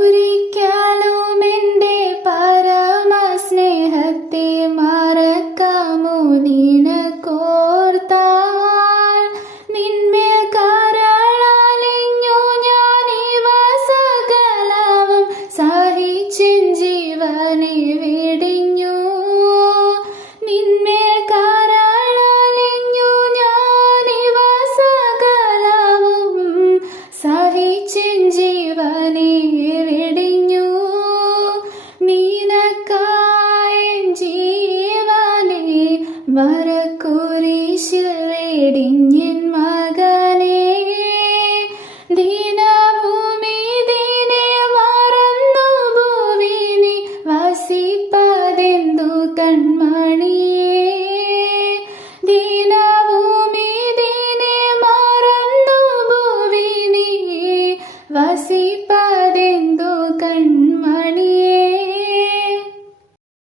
ഒരിക്കലും എൻ്റെ പരമസ്നേഹത്തെ മറക്കാമോ നിനക്കോർത്താൽ? നിന്മേൽ കരളലിഞ്ഞു ഞാനിവ സകലവും സഹിച്ചിൻ ജീവനെ വെടിഞ്ഞു. നിന്മേൽ കരളലിഞ്ഞു ഞാനിവ സകലവും സഹിച്ചിൻ ജീവനെ വെടിഞ്ഞു. നിനക്കായി ജീവനെ മരക്കുരിശിൽ വെടിഞ്ഞിൻ മകനെ. ദീനഭൂമി ദീനെ മറന്നു ഭൂവിനി വസിപ്പതെന്തു കൺമണിയേ. ദീനഭൂമി ദീനെ മറന്നു ഭൂവിനി വസിപ്പതെന്തു കൺമണിയേ.